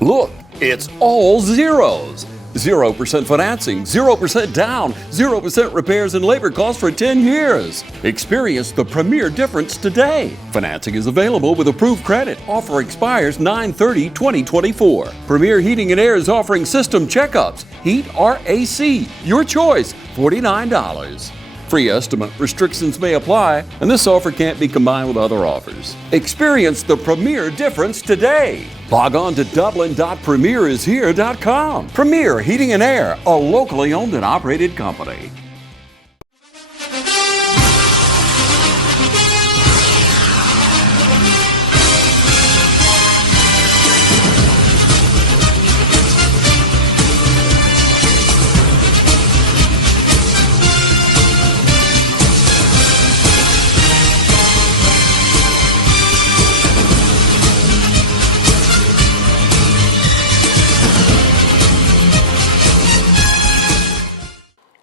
Look, it's all zeros. 0% financing, 0% down, 0% repairs and labor costs for 10 years. Experience the premier difference today. Financing is available with approved credit. Offer expires 9/30/2024. Premier Heating and Air is offering system checkups. Heat or AC, your choice, $49. Free estimate restrictions may apply, and this offer can't be combined with other offers. Experience the premier difference today. Log on to dublin.premierishere.com. Premier Heating and Air, a locally owned and operated company.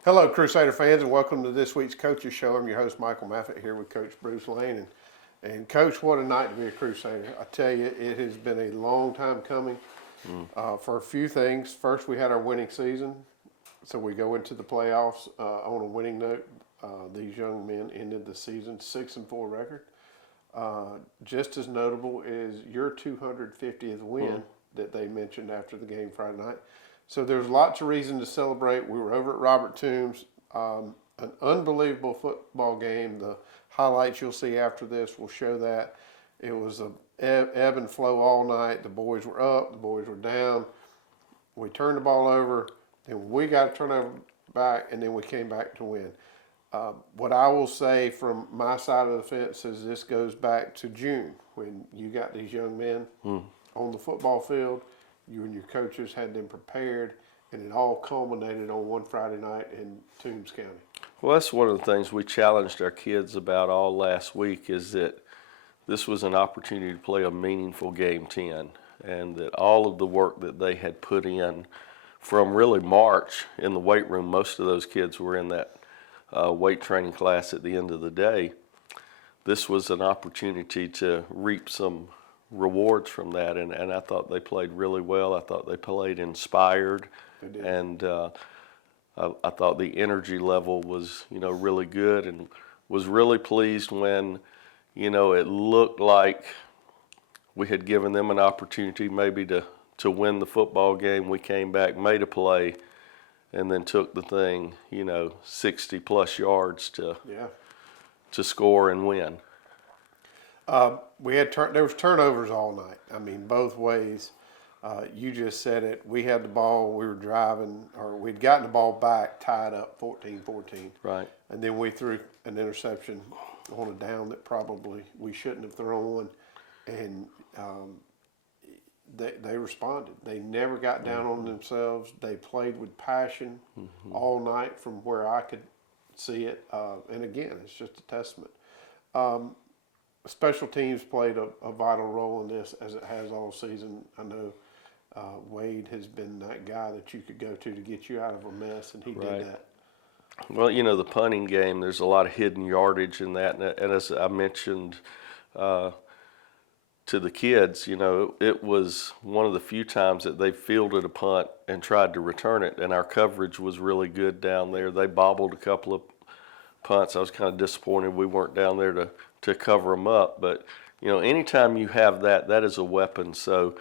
Hello, Crusader fans, and welcome to this week's Coaches Show. I'm your host, Michael Maffett, here with Coach Bruce Lane. And Coach, what a night to be a Crusader. I tell you, it has been a long time coming for a few things. First, we had our winning season, so we go into the playoffs on a winning note. These young men ended the season 6-4 record. Just as notable is your 250th win that they mentioned after the game Friday night. So there's lots of reason to celebrate. We were over at Robert Toombs, an unbelievable football game. The highlights you'll see after this will show that. It was a ebb and flow all night. The boys were up, the boys were down. We turned the ball over, then we got a turnover back, and then we came back to win. What I will say from my side of the fence is this goes back to June when you got these young men on the football field. You and your coaches had them prepared, and it all culminated on one Friday night in Toombs County. Well, that's one of the things we challenged our kids about all last week, is that this was an opportunity to play a meaningful game 10, and that all of the work that they had put in from really March in the weight room, most of those kids were in that weight training class at the end of the day. This was an opportunity to reap some rewards from that, and I thought they played really well. I thought they played inspired, and I thought the energy level was, really good, and was really pleased when, it looked like we had given them an opportunity maybe to win the football game. We came back, made a play, and then took the thing, 60 plus yards to score and win. There was turnovers all night. I mean, both ways. You just said it. We had the ball. We were driving, or we'd gotten the ball back, tied up 14-14. Right. And then we threw an interception on a down that probably we shouldn't have thrown. And they responded. They never got down on themselves. They played with passion all night from where I could see it. And again, it's just a testament. Special teams played a vital role in this, as it has all season. I know Wade has been that guy that you could go to get you out of a mess, and he did that. Well, the punting game, there's a lot of hidden yardage in that. And as I mentioned to the kids, it was one of the few times that they fielded a punt and tried to return it, and our coverage was really good down there. They bobbled a couple of punts. I was kind of disappointed we weren't down there to cover them up, but anytime you have that is a weapon. So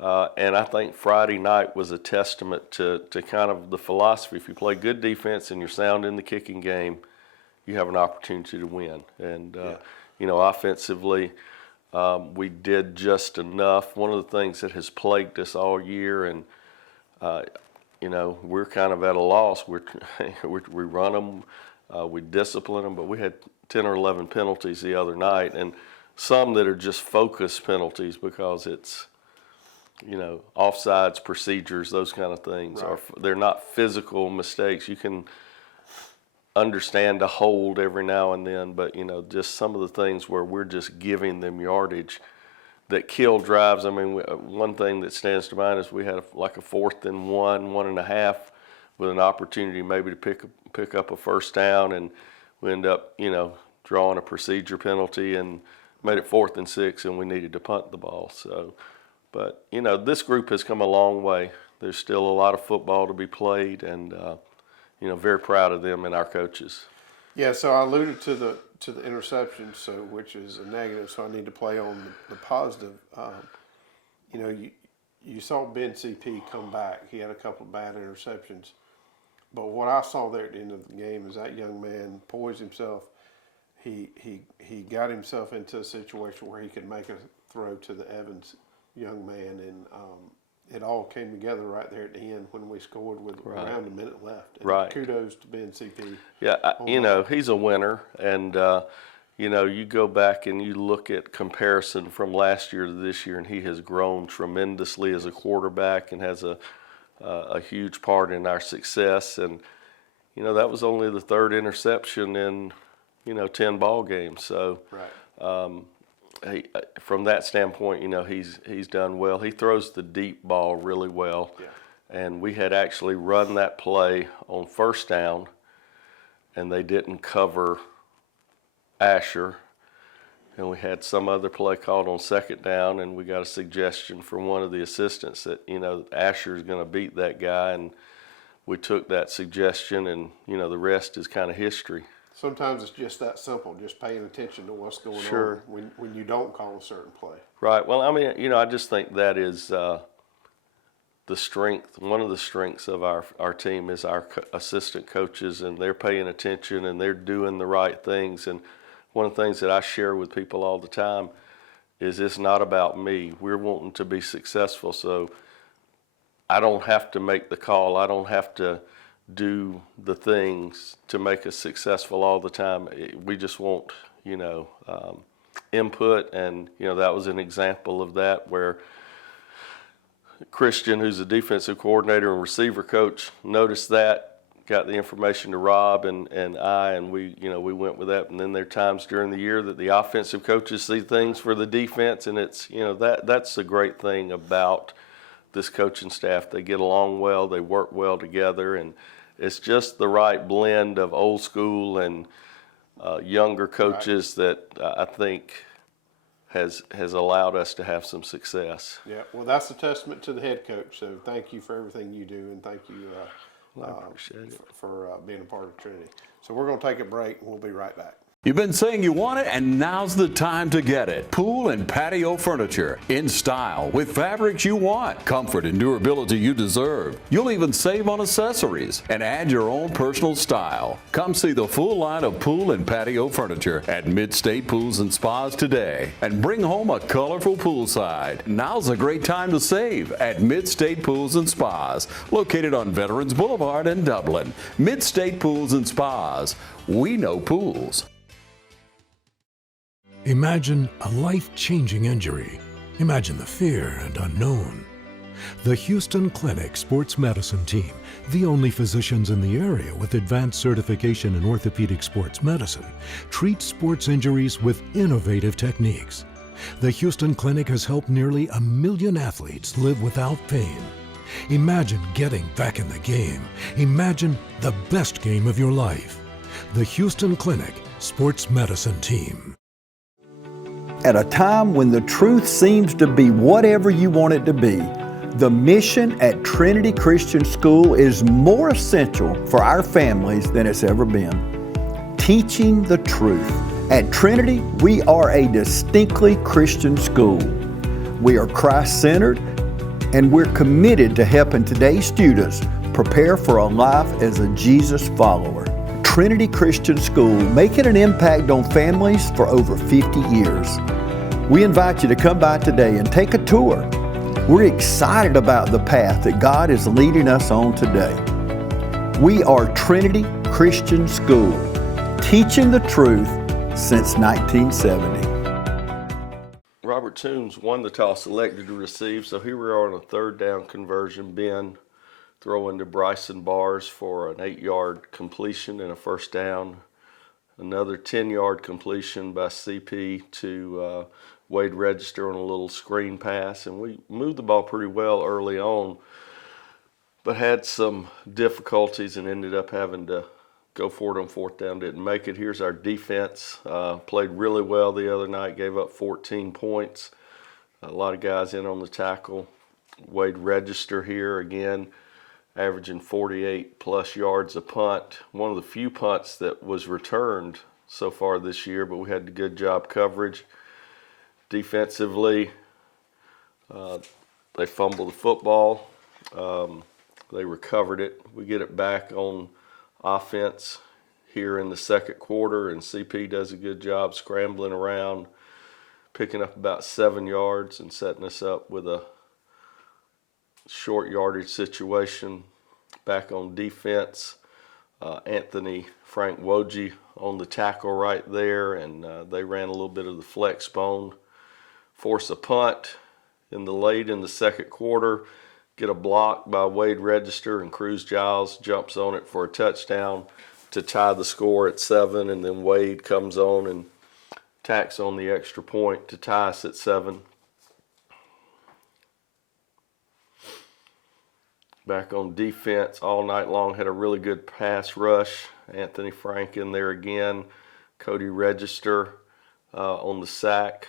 and I think Friday night was a testament to kind of the philosophy. If you play good defense and you're sound in the kicking game, you have an opportunity to win. And offensively, we did just enough. One of the things that has plagued us all year, and we're kind of at a loss. We run them, we discipline them, but we had 10 or 11 penalties the other night, and some that are just focus penalties because it's, offsides, procedures, those kind of things. Right. They're not physical mistakes. You can understand a hold every now and then, but, just some of the things where we're just giving them yardage that kill drives. I mean, one thing that stands to mind is we had like a 4th and 1.5, with an opportunity maybe to pick up a first down, and we end up, drawing a procedure penalty and made it 4th and 6, and we needed to punt the ball. So, But, you know, this group has come a long way. There's still a lot of football to be played, and, you know, very proud of them and our coaches. Yeah, so I alluded to the interception, so which is a negative. So I need to play on the positive. You know, you saw Ben CP come back. He had a couple of bad interceptions, but what I saw there at the end of the game is that young man poised himself. He got himself into a situation where he could make a throw to the Evans young man, and it all came together right there at the end when we scored with around a minute left. And right. Kudos to Ben CP. Yeah, you know, he's a winner, and you know, you go back and you look at comparison from last year to this year, and he has grown tremendously as a quarterback and has a huge part in our success. And you know, that was only the third interception in 10 ball games. So from that standpoint, you know, he's done well. He throws the deep ball really well. Yeah. And we had actually run that play on first down, and they didn't cover Asher. And we had some other play called on second down, and we got a suggestion from one of the assistants that, you know, Asher is going to beat that guy. And we took that suggestion, and, you know, the rest is kind of history. Sometimes it's just that simple, just paying attention to what's going Sure. on when you don't call a certain play. Right. Well, I mean, you know, I just think that is the strength. One of the strengths of our team is our assistant coaches, and they're paying attention and they're doing the right things. And one of the things that I share with people all the time is it's not about me. We're wanting to be successful, so I don't have to make the call. I don't have to do the things to make us successful all the time. We just want, you know, input, and, you know, that was an example of that where Christian, who's a defensive coordinator and receiver coach, noticed that, got the information to Rob and we, you know, we went with that. And then there are times during the year that the offensive coaches see things for the defense, and it's, you know, that's the great thing about this coaching staff. They get along well, they work well together, and it's just the right blend of old school and younger coaches that I think has allowed us to have some success. Yeah, well, that's a testament to the head coach. So thank you for everything you do, and thank you I appreciate it. for being a part of Trinity. So we're going to take a break, and we'll be right back. You've been saying you want it, and now's the time to get it. Pool and patio furniture in style with fabrics you want, comfort and durability you deserve. You'll even save on accessories and add your own personal style. Come see the full line of pool and patio furniture at Mid-State Pools and Spas today and bring home a colorful poolside. Now's a great time to save at Mid-State Pools and Spas, located on Veterans Boulevard in Dublin. Mid-State Pools and Spas. We know pools. Imagine a life-changing injury. Imagine the fear and unknown. The Houston Clinic Sports Medicine Team, the only physicians in the area with advanced certification in orthopedic sports medicine, treats sports injuries with innovative techniques. The Houston Clinic has helped nearly 1 million athletes live without pain. Imagine getting back in the game. Imagine the best game of your life. The Houston Clinic Sports Medicine Team. At a time when the truth seems to be whatever you want it to be, the mission at Trinity Christian School is more essential for our families than it's ever been. Teaching the truth. At Trinity, we are a distinctly Christian school. We are Christ-centered, and we're committed to helping today's students prepare for a life as a Jesus follower. Trinity Christian School, making an impact on families for over 50 years. We invite you to come by today and take a tour. We're excited about the path that God is leading us on today. We are Trinity Christian School, teaching the truth since 1970. Robert Toombs won the toss, elected to receive, so here we are on a third down conversion. Ben throwing to Bryson Bars for an 8-yard completion and a first down. Another 10-yard completion by CP to Wade Register on a little screen pass. And we moved the ball pretty well early on, but had some difficulties and ended up having to go for it on fourth down. Didn't make it. Here's our defense. Played really well the other night, gave up 14 points. A lot of guys in on the tackle. Wade Register here again, averaging 48 plus yards a punt. One of the few punts that was returned so far this year, but we had a good job coverage. Defensively, they fumbled the football. They recovered it. We get it back on offense here in the second quarter, and CP does a good job scrambling around, picking up about 7 yards and setting us up with a short yardage situation. Back on defense, Anthony Frank Wojie on the tackle right there, and they ran a little bit of the flex bone. Force a punt in the second quarter, get a block by Wade Register, and Cruz Giles jumps on it for a touchdown to tie the score at 7, and then Wade comes on and tacks on the extra point to tie us at 7. Back on defense all night long, had a really good pass rush. Anthony Frank in there again. Cody Register on the sack.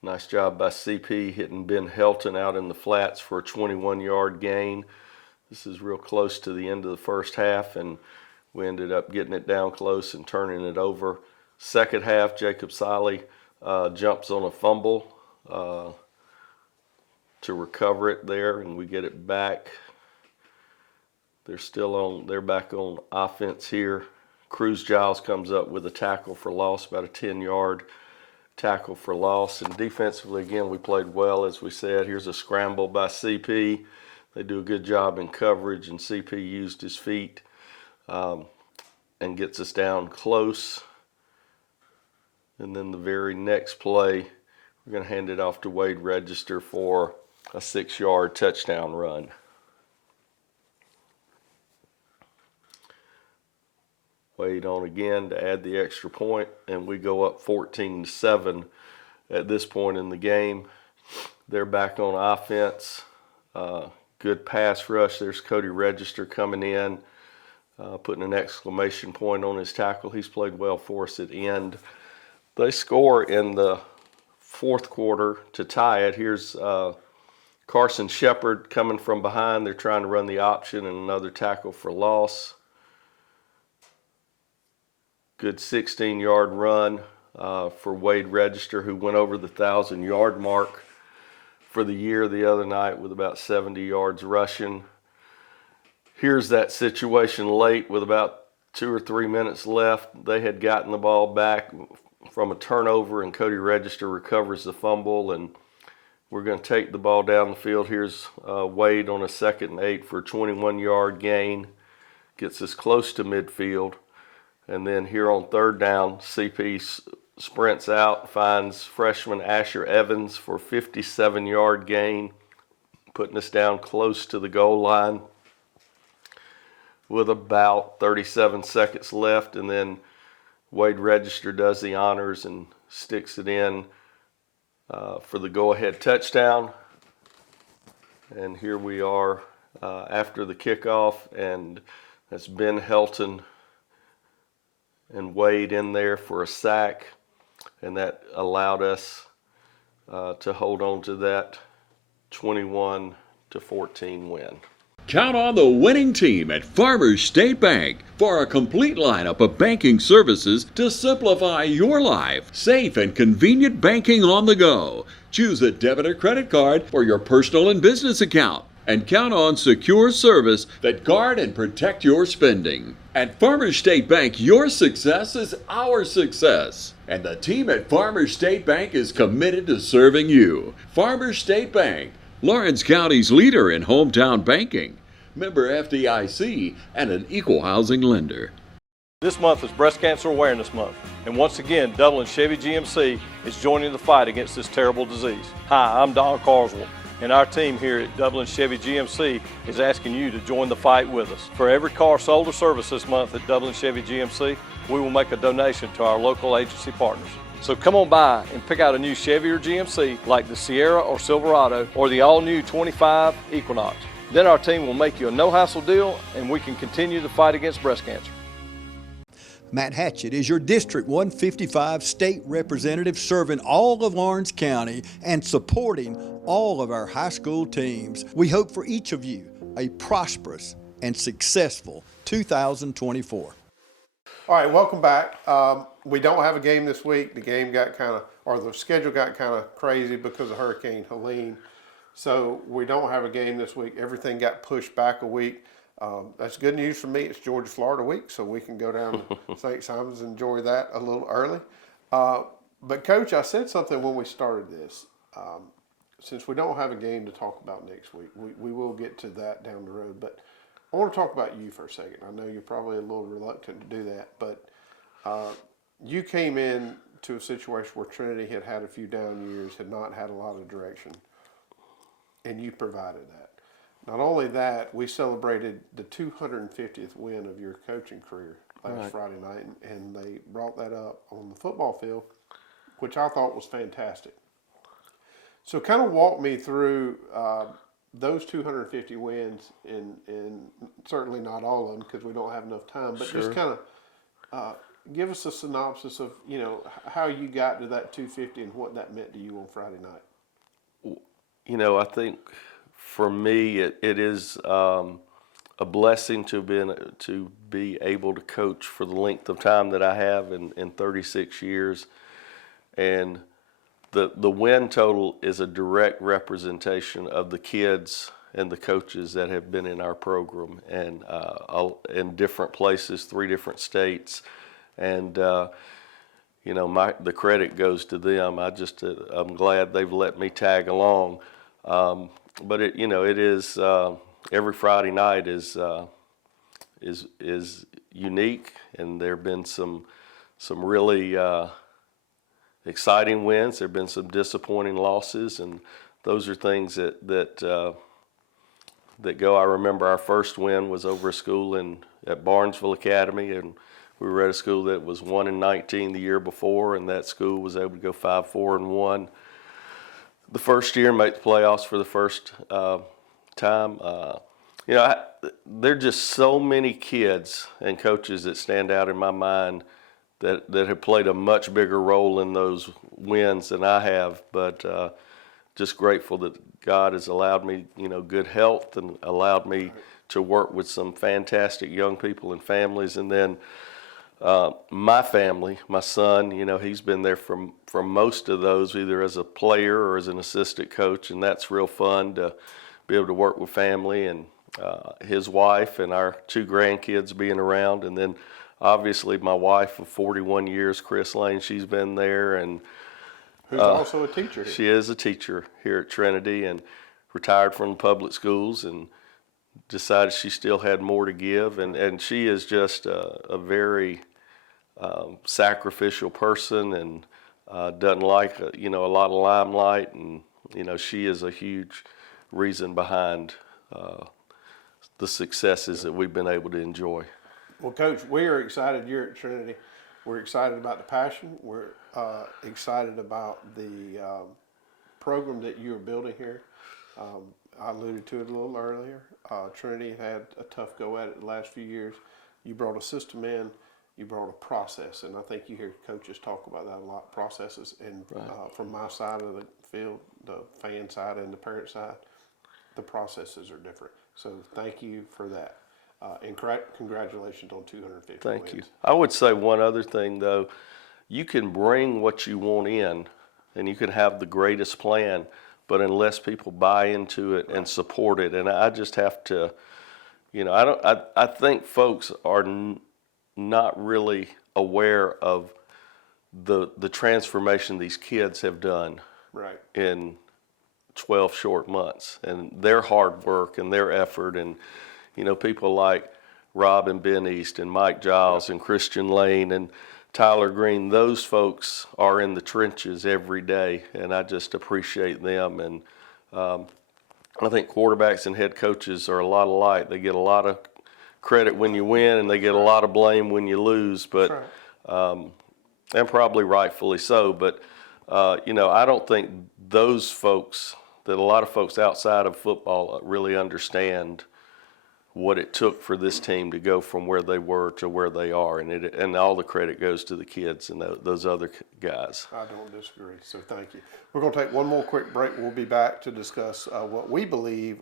Nice job by CP hitting Ben Helton out in the flats for a 21-yard gain. This is real close to the end of the first half, and we ended up getting it down close and turning it over. Second half, Jacob Siley jumps on a fumble to recover it there, and we get it back. They're back on offense here. Cruz Giles comes up with a tackle for loss, about a 10-yard tackle for loss. And defensively, again, we played well, as we said. Here's a scramble by CP. They do a good job in coverage, and CP used his feet and gets us down close. And then the very next play, we're going to hand it off to Wade Register for a 6-yard touchdown run. Wade on again to add the extra point, and we go up 14-7 at this point in the game. They're back on offense. Good pass rush. There's Cody Register coming in, putting an exclamation point on his tackle. He's played well for us at end. They score in the fourth quarter to tie it. Here's Carson Shepard coming from behind. They're trying to run the option, and another tackle for loss. Good 16-yard run for Wade Register, who went over the 1,000-yard mark for the year the other night with about 70 yards rushing. Here's that situation late with about 2 or 3 minutes left. They had gotten the ball back from a turnover, and Cody Register recovers the fumble, and we're going to take the ball down the field. Here's Wade on a 2nd and 8 for a 21-yard gain. Gets us close to midfield. And then here on 3rd down, CP sprints out, finds freshman Asher Evans for a 57-yard gain, putting us down close to the goal line with about 37 seconds left. And then Wade Register does the honors and sticks it in for the go-ahead touchdown. And here we are after the kickoff, and that's Ben Helton and Wade in there for a sack, and that allowed us to hold on to that 21-14 win. Count on the winning team at Farmers State Bank for a complete lineup of banking services to simplify your life. Safe and convenient banking on the go. Choose a debit or credit card for your personal and business account, and count on secure service that guard and protect your spending. At Farmers State Bank, your success is our success. And the team at Farmers State Bank is committed to serving you. Farmers State Bank, Lawrence County's leader in hometown banking. Member FDIC and an equal housing lender. This month is Breast Cancer Awareness Month, and once again, Dublin Chevy GMC is joining the fight against this terrible disease. Hi, I'm Don Carswell, and our team here at Dublin Chevy GMC is asking you to join the fight with us. For every car sold or serviced this month at Dublin Chevy GMC, we will make a donation to our local agency partners. So come on by and pick out a new Chevy or GMC like the Sierra or Silverado or the all-new 25 Equinox. Then our team will make you a no-hassle deal, and we can continue the fight against breast cancer. Matt Hatchett is your District 155 state representative serving all of Lawrence County and supporting all of our high school teams. We hope for each of you a prosperous and successful 2024. All right, welcome back. We don't have a game this week. The game got the schedule got kind of crazy because of Hurricane Helene. So we don't have a game this week. Everything got pushed back a week. That's good news for me. It's Georgia-Florida week, so we can go down to St. Simon's and enjoy that a little early. But, Coach, I said something when we started this. Since we don't have a game to talk about next week, we will get to that down the road. But I want to talk about you for a second. I know you're probably a little reluctant to do that, but you came in to a situation where Trinity had had a few down years, had not had a lot of direction, and you provided that. Not only that, we celebrated the 250th win of your coaching career last Friday night, and they brought that up on the football field, which I thought was fantastic. So kind of walk me through those 250 wins, and certainly not all of them because we don't have enough time, but just kind of give us a synopsis of, how you got to that 250 and what that meant to you on Friday night. I think for me, it is a blessing to be able to coach for the length of time that I have in 36 years. And the win total is a direct representation of the kids and the coaches that have been in our program and in different places, 3 different states. And, the credit goes to them. I'm glad they've let me tag along. But it is every Friday night is unique, and there have been some really exciting wins. There have been some disappointing losses, and those are things that go. I remember our first win was over a school at Barnesville Academy, and we were at a school that was 1-19 the year before, and that school was able to go 5-4-1. The first year, make the playoffs for the first time. There are just so many kids and coaches that stand out in my mind that have played a much bigger role in those wins than I have. But just grateful that God has allowed me, good health and allowed me to work with some fantastic young people and families. And then my family, my son, he's been there for most of those, either as a player or as an assistant coach, and that's real fun to be able to work with family and his wife and our 2 grandkids being around. And then obviously my wife of 41 years, Chris Lane, she's been there. And who's also a teacher here. She is a teacher here at Trinity and retired from the public schools and decided she still had more to give. And she is just a very sacrificial person and doesn't like a lot of limelight, and she is a huge reason behind the successes that we've been able to enjoy. Well, Coach, we are excited you're at Trinity. We're excited about the passion. We're excited about the program that you are building here. I alluded to it a little earlier. Trinity had a tough go at it the last few years. You brought a system in. You brought a process, and I think you hear coaches talk about that a lot, processes. And from my side of the field, the fan side and the parent side, the processes are different. So thank you for that. And congratulations on 250 Thank wins. you. I would say one other thing, though. You can bring what you want in, and you can have the greatest plan, but unless people buy into it and support it, and I just have to, I think folks are not really aware of the transformation these kids have done in 12 short months, and their hard work and their effort, and people like Rob and Ben East and Mike Giles and Christian Lane and Tyler Green. Those folks are in the trenches every day, and I just appreciate them. And I think quarterbacks and head coaches are a lot alike. They get a lot of credit when you win, and they get a lot of blame when you lose, but and probably rightfully so. But I don't think those folks, that a lot of folks outside of football really understand what it took for this team to go from where they were to where they are, and all the credit goes to the kids and those other guys. I don't disagree, so thank you. We're going to take one more quick break. We'll be back to discuss what we believe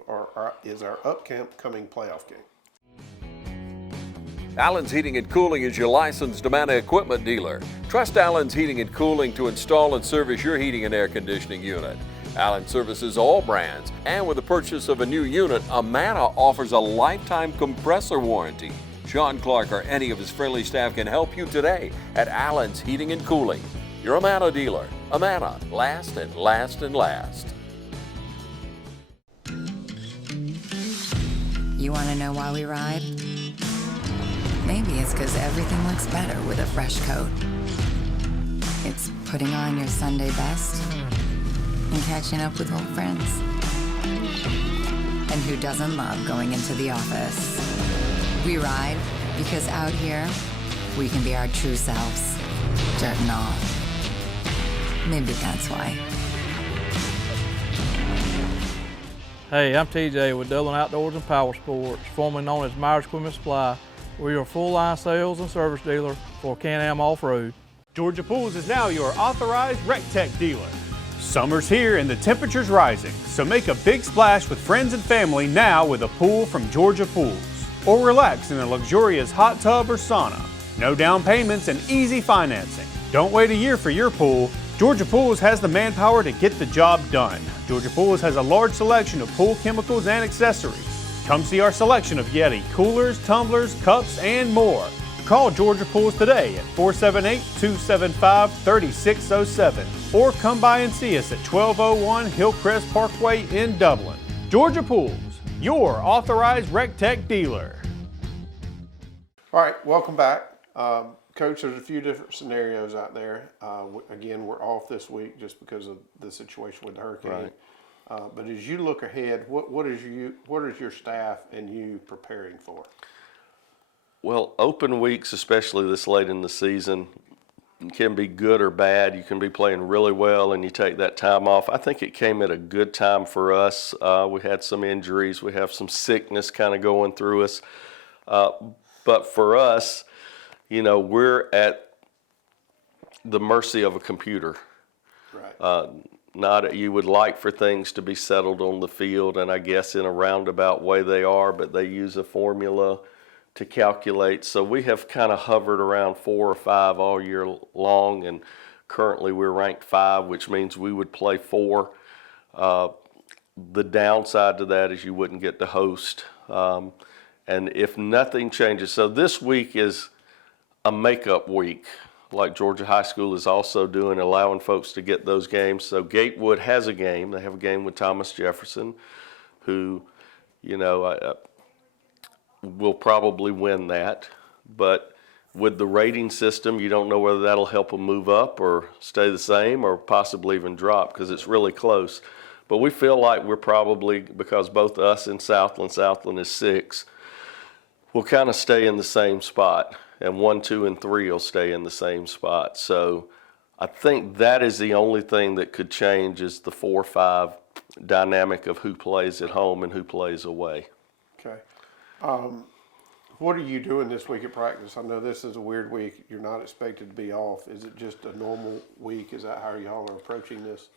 is our upcoming playoff game. Allen's Heating and Cooling is your licensed Amana equipment dealer. Trust Allen's Heating and Cooling to install and service your heating and air conditioning unit. Allen services all brands, and with the purchase of a new unit, Amana offers a lifetime compressor warranty. Sean Clark or any of his friendly staff can help you today at Allen's Heating and Cooling. Your Amana dealer. Amana, last and last and last. You want to know why we ride? Maybe it's because everything looks better with a fresh coat. It's putting on your Sunday best and catching up with old friends. And who doesn't love going into the office? We ride because out here, we can be our true selves, dirt and all. Maybe that's why. Hey, I'm TJ with Dublin Outdoors and Power Sports, formerly known as Myers Equipment Supply. We're your full-line sales and service dealer for Can-Am Off-Road. Georgia Pools is now your authorized RecTech dealer. Summer's here and the temperature's rising, so make a big splash with friends and family now with a pool from Georgia Pools. Or relax in a luxurious hot tub or sauna. No down payments and easy financing. Don't wait a year for your pool. Georgia Pools has the manpower to get the job done. Georgia Pools has a large selection of pool chemicals and accessories. Come see our selection of Yeti coolers, tumblers, cups, and more. Call Georgia Pools today at 478-275-3607 or come by and see us at 1201 Hillcrest Parkway in Dublin. Georgia Pools, your authorized RecTech dealer. All right, welcome back. Coach, there's a few different scenarios out there. Again, we're off this week just because of the situation with the hurricane. Right. But as you look ahead, what is your staff and you preparing for? Well, open weeks, especially this late in the season, can be good or bad. You can be playing really well and you take that time off. I think it came at a good time for us. We had some injuries. We have some sickness kind of going through us. But for us, you know, we're at the mercy of a computer. Right. You would like for things to be settled on the field, and I guess in a roundabout way they are, but they use a formula to calculate. So we have kind of hovered around 4 or 5 all year long, and currently we're ranked 5, which means we would play 4. The downside to that is you wouldn't get to host. And if nothing changes, so this week is a makeup week, like Georgia High School is also doing, allowing folks to get those games. So Gatewood has a game. They have a game with Thomas Jefferson, who, you know, will probably win that. But with the rating system, you don't know whether that'll help them move up or stay the same or possibly even drop because it's really close. But we feel like we're probably, because both us and Southland is 6, we'll kind of stay in the same spot. And 1, 2, and 3 will stay in the same spot. So I think that is the only thing that could change is the 4-5 dynamic of who plays at home and who plays away. Okay. What are you doing this week at practice? I know this is a weird week. You're not expected to be off. Is it just a normal week? Is that how y'all are approaching this?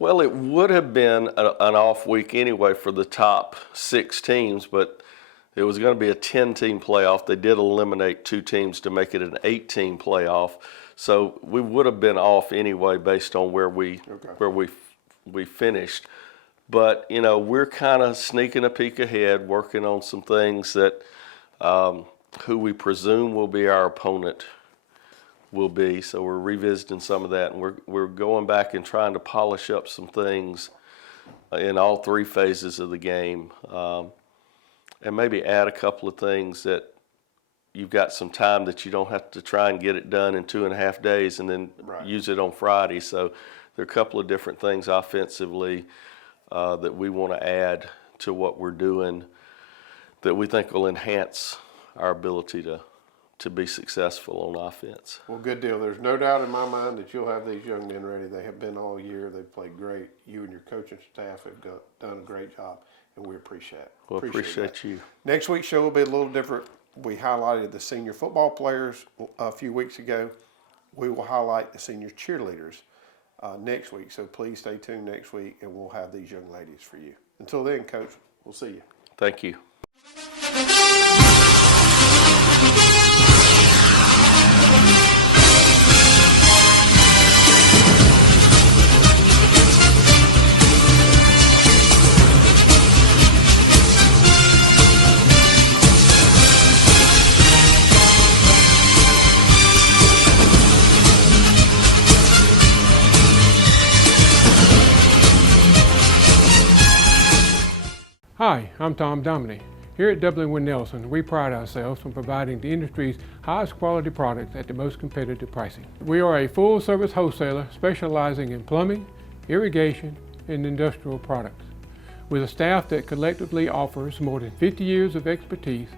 Well, it would have been an off week anyway for the top 6 teams, but it was going to be a 10-team playoff. They did eliminate 2 teams to make it an 8-team playoff. So we would have been off anyway based on where we finished. But, you know, we're kind of sneaking a peek ahead, working on some things that who we presume will be our opponent will be. So we're revisiting some of that, and we're going back and trying to polish up some things in all 3 phases of the game. And maybe add a couple of things that you've got some time that you don't have to try and get it done in 2.5 days and then use it on Friday. So there are a couple of different things offensively that we want to add to what we're doing that we think will enhance our ability to to be successful on offense. Well, good deal. There's no doubt in my mind that you'll have these young men ready. They have been all year. They've played great. You and your coaching staff have done a great job, and we appreciate it. Well, appreciate you. Next week's show will be a little different. We highlighted the senior football players a few weeks ago. We will highlight the senior cheerleaders next week. So please stay tuned next week, and we'll have these young ladies for you. Until then, Coach, we'll see you. Thank you. Hi, I'm Tom Dominy. Here at W. Nelson, we pride ourselves on providing the industry's highest quality products at the most competitive pricing. We are a full-service wholesaler specializing in plumbing, irrigation, and industrial products. With a staff that collectively offers more than 50 years of expertise,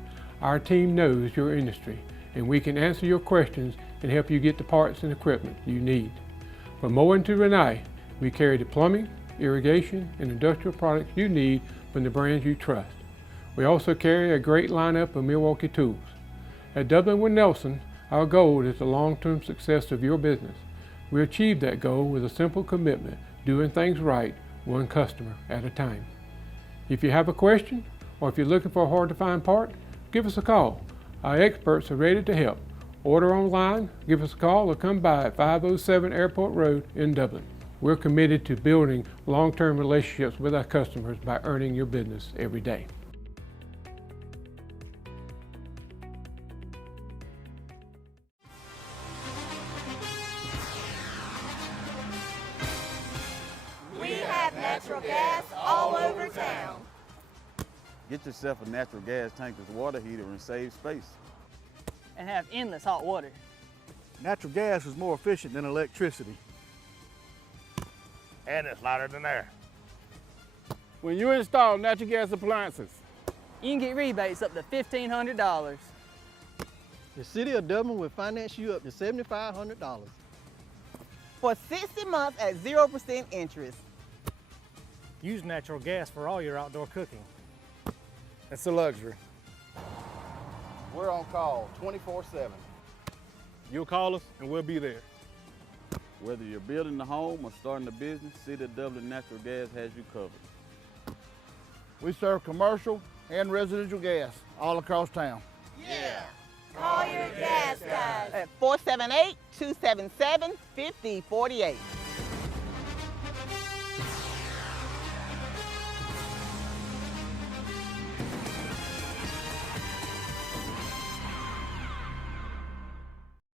our team knows your industry, and we can answer your questions and help you get the parts and equipment you need. From mowing to Renee, we carry the plumbing, irrigation, and industrial products you need from the brands you trust. We also carry a great lineup of Milwaukee tools. At W. Nelson, our goal is the long-term success of your business. We achieve that goal with a simple commitment, doing things right, one customer at a time. If you have a question, or if you're looking for a hard-to-find part, give us a call. Our experts are ready to help. Order online, give us a call, or come by at 507 Airport Road in Dublin. We're committed to building long-term relationships with our customers by earning your business every day. We have natural gas all over town. Get yourself a natural gas tankless water heater and save space. And have endless hot water. Natural gas is more efficient than electricity. And it's lighter than air. When you install natural gas appliances, you can get rebates up to $1,500. The City of Dublin will finance you up to $7,500. For 60 months at 0% interest. Use natural gas for all your outdoor cooking. It's a luxury. We're on call 24/7. You'll call us and we'll be there. Whether you're building a home or starting a business, City of Dublin Natural Gas has you covered. We serve commercial and residential gas all across town. Yeah. Call your gas guys at 478-277-5048.